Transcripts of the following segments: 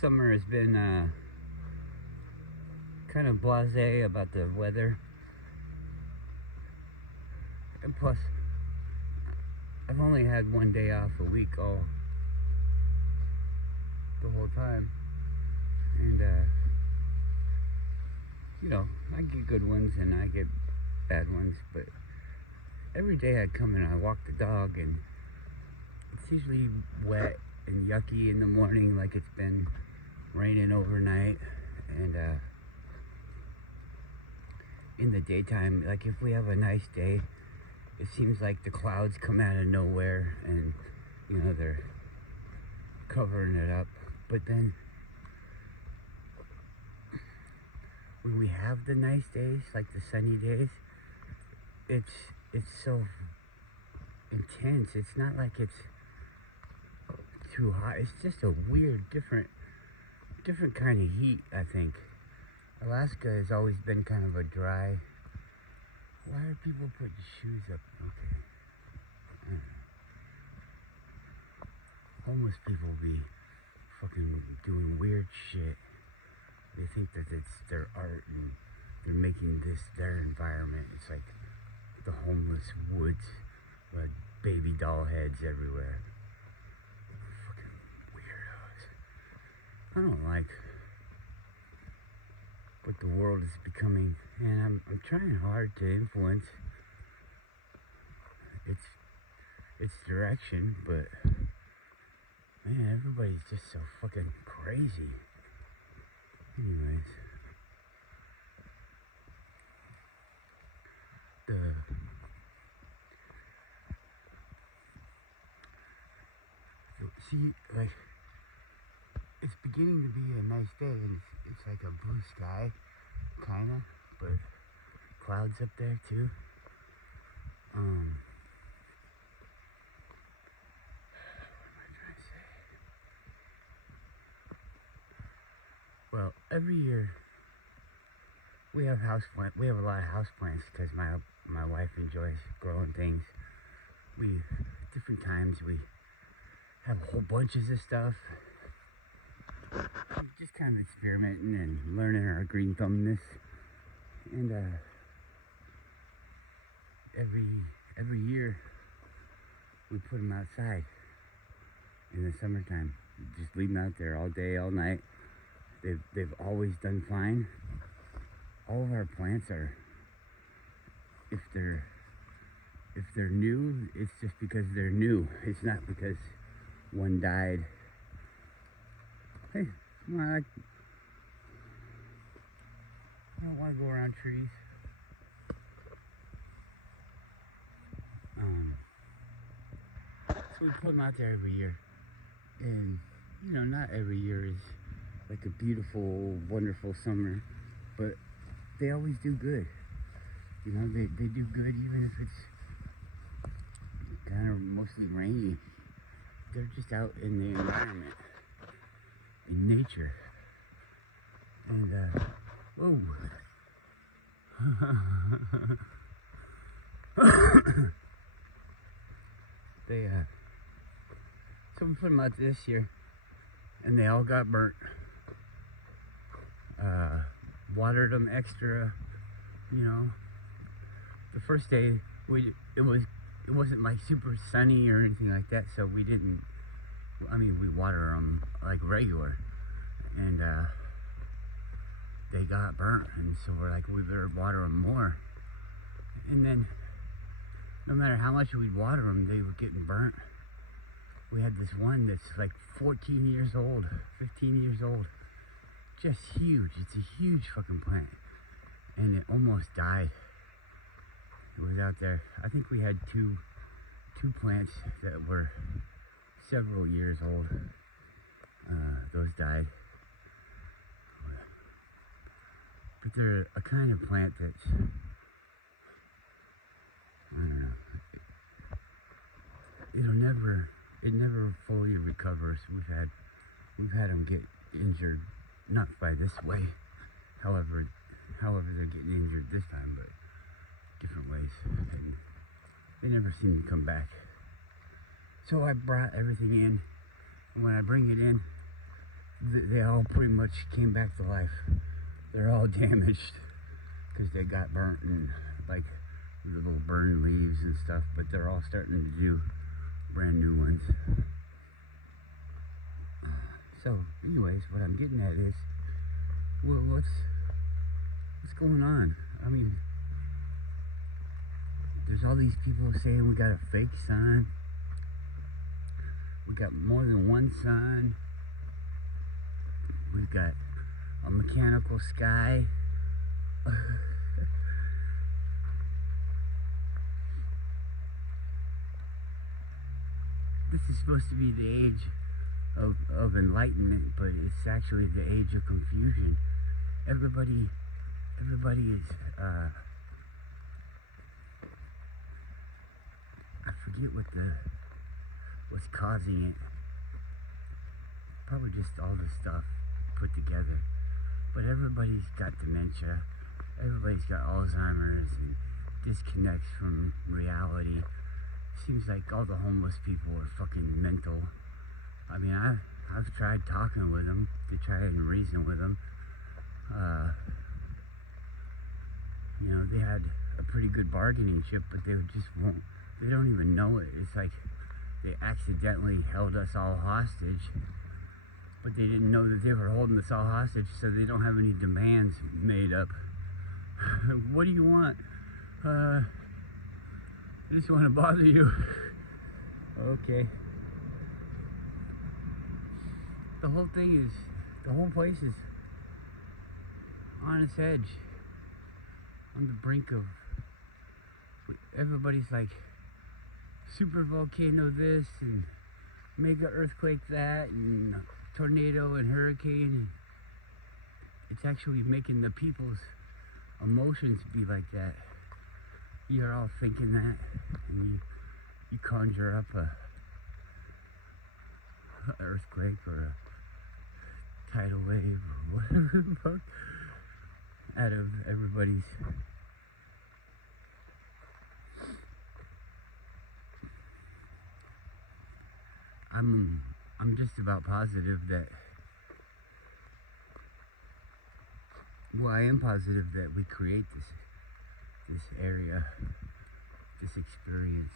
summer has been kind of blasé about the weather. And plus, I've only had one day off a week the whole time. And, you know, I get good ones and I get bad ones, but every day I come and I walk the dog, and it's usually wet and yucky in the morning, like it's been raining overnight. And in the daytime, like if we have a nice day, it seems like the clouds come out of nowhere and, you know, they're covering it up. But then when we have the nice days, like the sunny days, it's so intense. It's not like it's too hot. It's just a weird, different kind of heat, I think. Alaska has always been kind of a dry. Why are people putting shoes up? Okay. Homeless people be fucking doing weird shit. They think that it's their art and they're making this their environment. It's like the homeless woods with baby doll heads everywhere. Fucking weirdos. I don't like what the world is becoming, and I'm trying hard to influence its direction, but man, everybody's just so fucking crazy. Anyways, see, like, it's beginning to be a nice day, and it's like a blue sky, kinda, but clouds up there too. What am I trying to say? Well, every year we have we have a lot of houseplants because my wife enjoys growing things. Different times we have whole bunches of stuff. Just kind of experimenting and learning our green thumbness. And every year we put them outside in the summertime. Just leave them out there all day, all night. They've always done fine. All of our plants are, if they're new, it's just because they're new. It's not because one died. Hey, come on, I don't want to go around trees. So we put them out there every year. And, you know, not every year is like a beautiful, wonderful summer, but they always do good. You know, they do good even if it's kind of mostly rainy. They're just out in the environment, in nature. And, whoa. So we put them out this year, and they all got burnt. Watered them extra, you know. The first day, it wasn't like super sunny or anything like that, so we didn't, I mean, we water them like regular, and they got burnt, and so we're like, we better water them more. And then, no matter how much we'd water them, they were getting burnt. We had this one that's like 14 years old, 15 years old, just huge. It's a huge fucking plant, and it almost died. It was out there. I think we had two plants that were several years old. Those died. But they're a kind of plant that's, I don't know, it never fully recovers. We've had them get injured, not by this way, however they're getting injured this time, but different ways, and they never seem to come back. So I brought everything in, and when I bring it in, they all pretty much came back to life. They're all damaged because they got burnt and like little burned leaves and stuff, but they're all starting to do brand new ones. So anyways, what I'm getting at is, well, what's going on? I mean, there's all these people saying we got a fake sun. We got more than one sun. We've got a mechanical sky. This is supposed to be the age of enlightenment, but it's actually the age of confusion. Everybody is, I forget what's causing it. Probably just all the stuff put together. But everybody's got dementia. Everybody's got Alzheimer's and disconnects from reality. Seems like all the homeless people are fucking mental. I mean, I've tried talking with them to try and reason with them. You know, they had a pretty good bargaining chip, but they just won't. They don't even know it. It's like they accidentally held us all hostage, but they didn't know that they were holding us all hostage, so they don't have any demands made up. What do you want? I just want to bother you. Okay. The whole place is on its edge, on the brink of, everybody's like, super volcano this, and mega earthquake that, and tornado and hurricane. It's actually making the people's emotions be like that. You're all thinking that, and you conjure up a earthquake or a tidal wave or whatever the fuck out of everybody's. I'm just about positive that, well, I am positive that we create this area, this experience.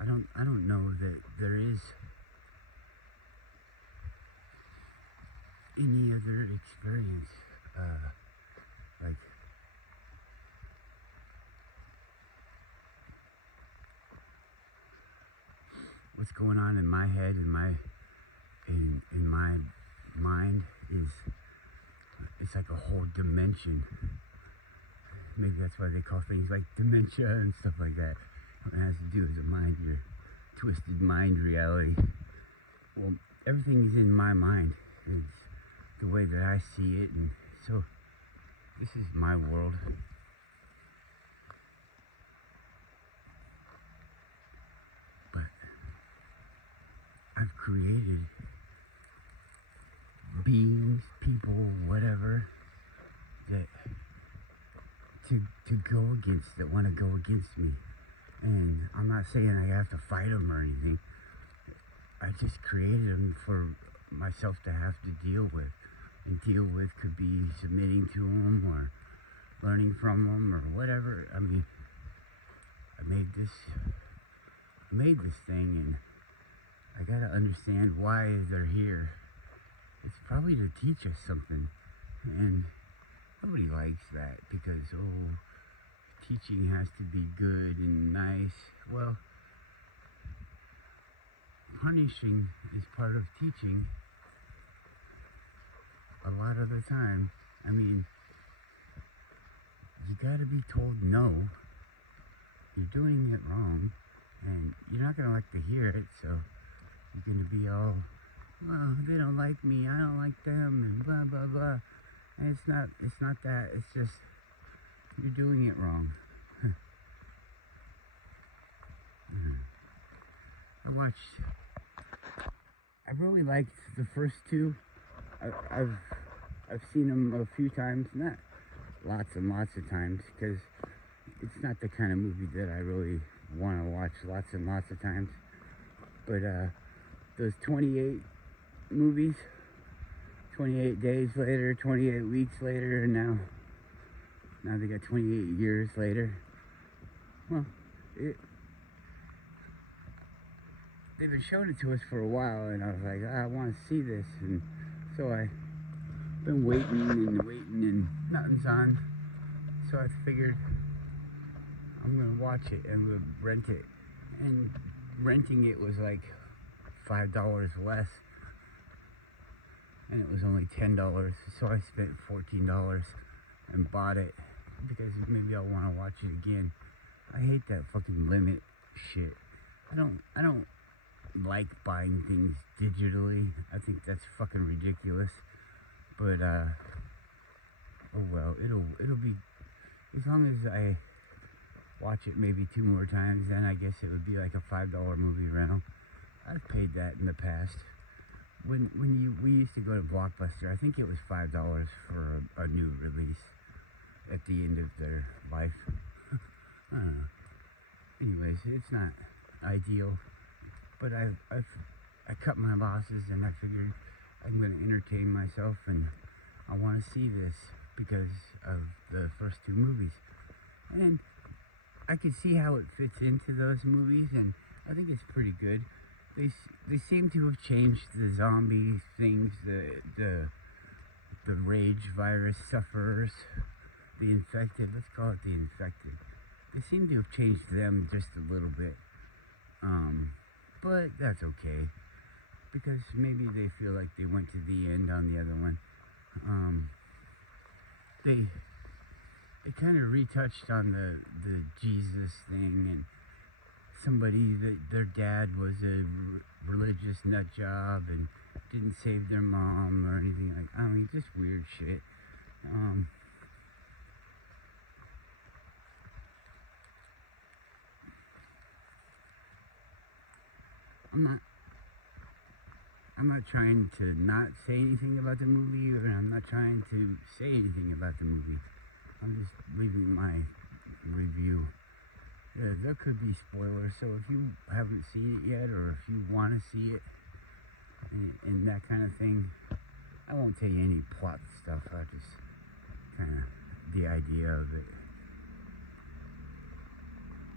I don't know that there is any other experience, like, what's going on in my head, in my mind is, it's like a whole dimension. Maybe that's why they call things like dementia and stuff like that. It has to do with the mind, your twisted mind reality. Well, everything is in my mind. It's the way that I see it, and so this is my world. But I've created beings, people, whatever, that to go against, that want to go against me. And I'm not saying I have to fight them or anything. I just created them for myself to have to deal with. And deal with could be submitting to them or learning from them or whatever. I mean, I made this thing, and I gotta understand why they're here. It's probably to teach us something, and nobody likes that because, oh, teaching has to be good and nice. Well, punishing is part of teaching a lot of the time. I mean, you gotta be told no, you're doing it wrong, and you're not gonna like to hear it, so you're gonna be all, well, they don't like me, I don't like them, and blah blah blah. And it's not that, it's just you're doing it wrong. I really liked the first two. I've seen them a few times, not lots and lots of times, because it's not the kind of movie that I really want to watch lots and lots of times. But those 28 movies, 28 days later, 28 weeks later, and now they got 28 years later. Well, they've been showing it to us for a while, and I was like, I want to see this, and so I've been waiting and nothing's on. So I figured I'm gonna watch it and we'll rent it, and renting it was like $5 less, and it was only $10, so I spent $14 and bought it because maybe I'll want to watch it again. I hate that fucking limit shit. I don't like buying things digitally. I think that's fucking ridiculous. But oh well, it'll be, as long as I watch it maybe 2 more times, then I guess it would be like a $5 movie rental. I've paid that in the past. When we used to go to Blockbuster, I think it was $5 for a new release at the end of their life. I don't know. Anyways, it's not ideal, but I cut my losses, and I figured I'm going to entertain myself, and I want to see this because of the first 2 movies. And I can see how it fits into those movies, and I think it's pretty good. They seem to have changed the zombie things, the rage virus sufferers, the infected. Let's call it the infected. They seem to have changed them just a little bit, but that's okay, because maybe they feel like they went to the end on the other one. They kind of retouched on the Jesus thing, and somebody that their dad was a religious nut job and didn't save their mom or anything like. I mean, just weird shit. I'm not trying to not say anything about the movie, or I'm not trying to say anything about the movie. I'm just leaving my review. Yeah, there could be spoilers, so if you haven't seen it yet, or if you want to see it, and that kind of thing, I won't tell you any plot stuff. I'll just kind of the idea of it.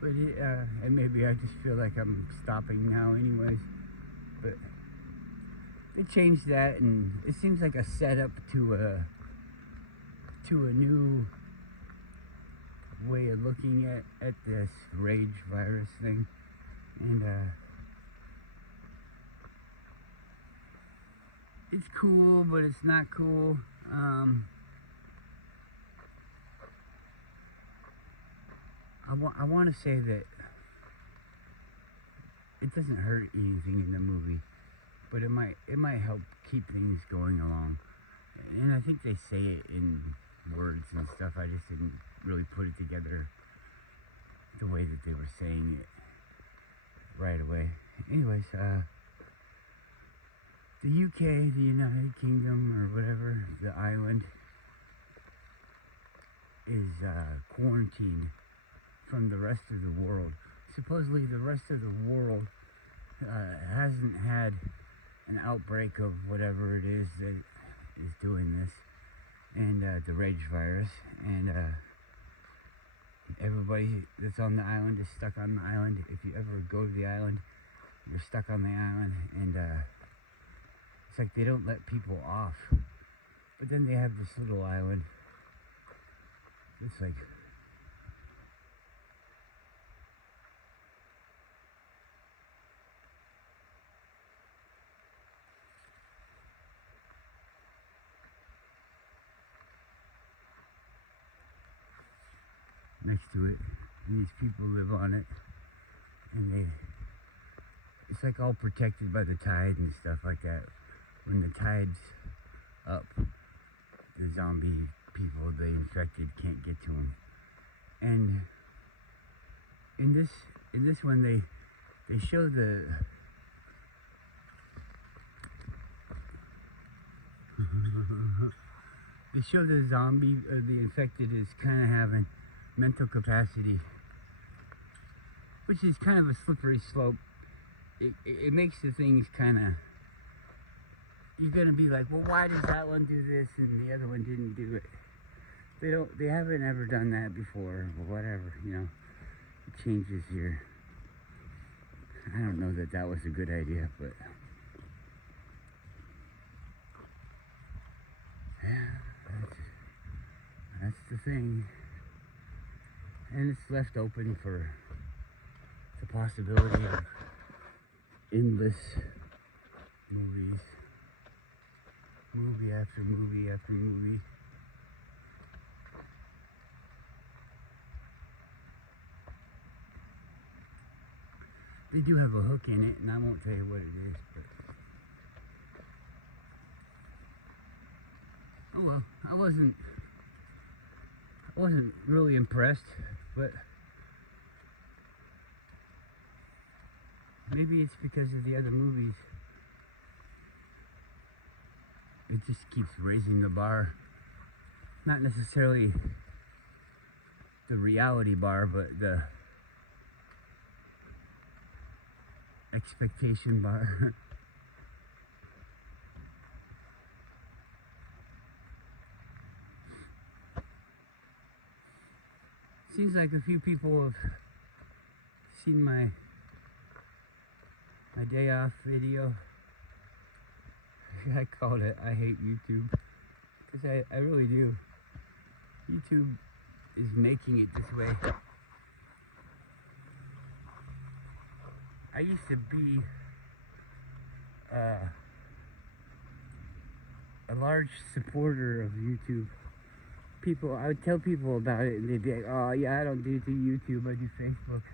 But and maybe I just feel like I'm stopping now anyways, but they changed that, and it seems like a setup to a new way of looking at this rage virus thing. And it's cool, but it's not cool. I want to say that it doesn't hurt anything in the movie, but it might help keep things going along. And I think they say it in words and stuff. I just didn't really put it together the way that they were saying it right away. Anyways, the UK, the United Kingdom, or whatever, the island, is quarantined from the rest of the world. Supposedly the rest of the world hasn't had an outbreak of whatever it is that is doing this, and the rage virus, and everybody that's on the island is stuck on the island. If you ever go to the island, you're stuck on the island, and it's like they don't let people off. But then they have this little island. It's like, next to it, and these people live on it, and it's like all protected by the tide and stuff like that. When the tide's up, the zombie people, the infected, can't get to them. And in this one, they show the they show the zombie or the infected is kind of having mental capacity, which is kind of a slippery slope. It makes the things kind of you're gonna be like, well, why does that one do this and the other one didn't do it? They haven't ever done that before, or whatever, you know. It changes your, I don't know that that was a good idea, but yeah, that's the thing. And it's left open for the possibility of endless movies, movie after movie after movie. They do have a hook in it, and I won't tell you what it is, but oh well. I wasn't really impressed, but maybe it's because of the other movies. It just keeps raising the bar. Not necessarily the reality bar, but the expectation bar. Seems like a few people have seen my day off video. I called it I Hate YouTube, because I really do. YouTube is making it this way. I used to be a large supporter of YouTube. I would tell people about it, and they'd be like, oh yeah, I don't do YouTube, I do Facebook.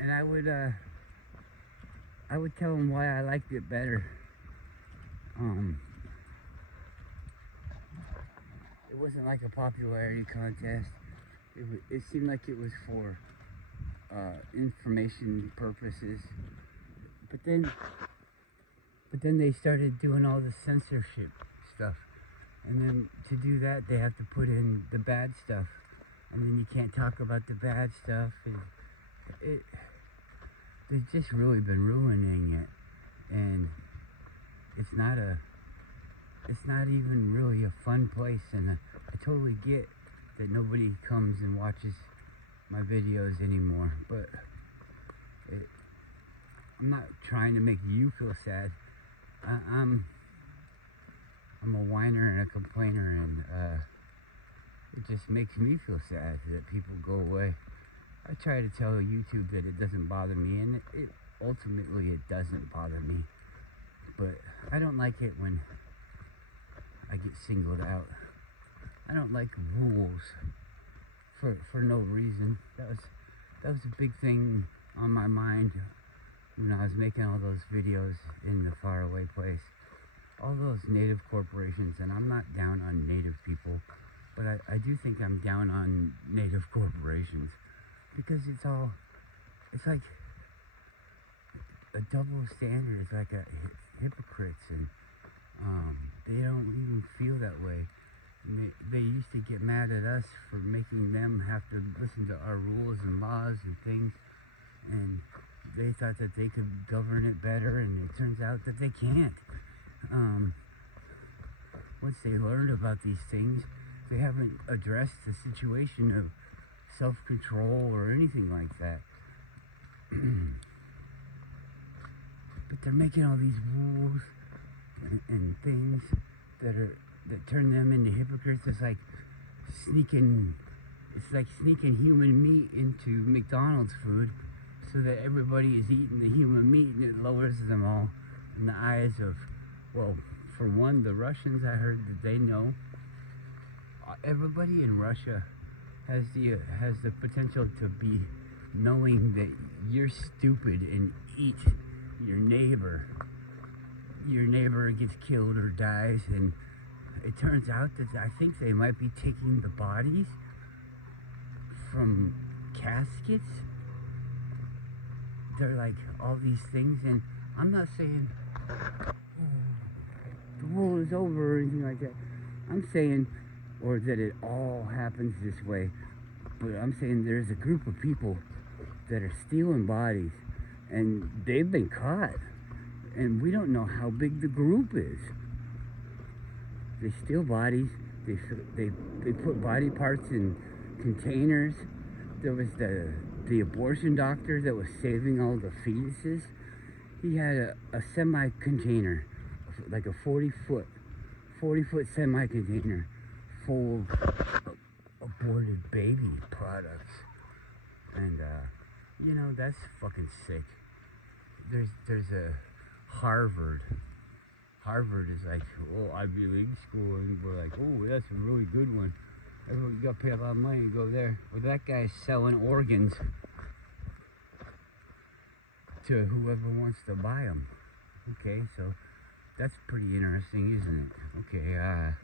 And I would tell them why I liked it better. It wasn't like a popularity contest. It seemed like it was for information purposes. But then they started doing all the censorship stuff. And then to do that, they have to put in the bad stuff. And then you can't talk about the bad stuff. They've just really been ruining it. And it's not even really a fun place. And I totally get that nobody comes and watches my videos anymore. But I'm not trying to make you feel sad. I'm a whiner and a complainer, and it just makes me feel sad that people go away. I try to tell YouTube that it doesn't bother me, and ultimately it doesn't bother me. But I don't like it when I get singled out. I don't like rules for no reason. That was a big thing on my mind when I was making all those videos in the faraway place. All those native corporations, and I'm not down on native people, but I do think I'm down on native corporations, because it's like a double standard. It's like hypocrites, and they don't even feel that way. And they used to get mad at us for making them have to listen to our rules and laws and things, and they thought that they could govern it better, and it turns out that they can't. Once they learned about these things, they haven't addressed the situation of self-control or anything like that. But they're making all these rules and things that turn them into hypocrites. It's like sneaking human meat into McDonald's food, so that everybody is eating the human meat, and it lowers them all in the eyes of, well, for one, the Russians. I heard that they know. Everybody in Russia has the potential to be knowing that you're stupid and eat your neighbor. Your neighbor gets killed or dies, and it turns out that I think they might be taking the bodies from caskets. They're like all these things, and I'm not saying the war is over or anything like that. I'm saying, or that it all happens this way, but I'm saying there's a group of people that are stealing bodies, and they've been caught, and we don't know how big the group is. They steal bodies. They put body parts in containers. There was the abortion doctor that was saving all the fetuses. He had a semi container, like a 40-foot semi container full of aborted baby products. And you know, that's fucking sick. There's a Harvard. Harvard is like, oh, Ivy League school, and we're like, oh, that's a really good one. Everyone, you got to pay a lot of money to go there. Well, that guy's selling organs to whoever wants to buy them. Okay, so that's pretty interesting, isn't it? Okay,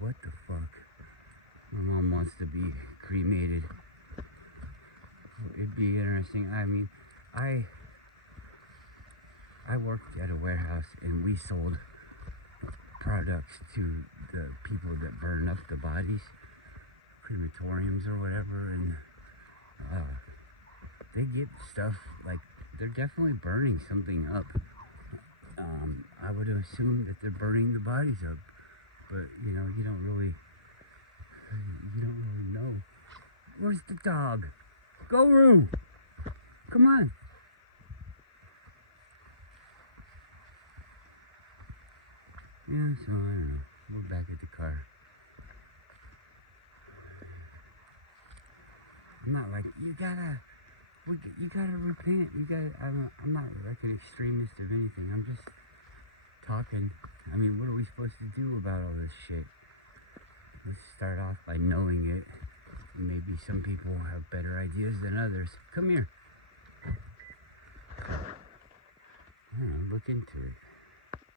what the fuck? My mom wants to be cremated. It'd be interesting. I mean, I worked at a warehouse and we sold products to the people that burn up the bodies, crematoriums or whatever, and they get stuff like they're definitely burning something up. I would assume that they're burning the bodies up, but you know, you don't really know. Where's the dog? Go, Roo! Come on. Yeah, so I don't know. We're back at the car. I'm not like, you gotta repent. I'm not like an extremist of anything. I'm just talking. I mean, what are we supposed to do about all this shit? Let's start off by knowing it. Maybe some people have better ideas than others. Come here. I don't know, look into it.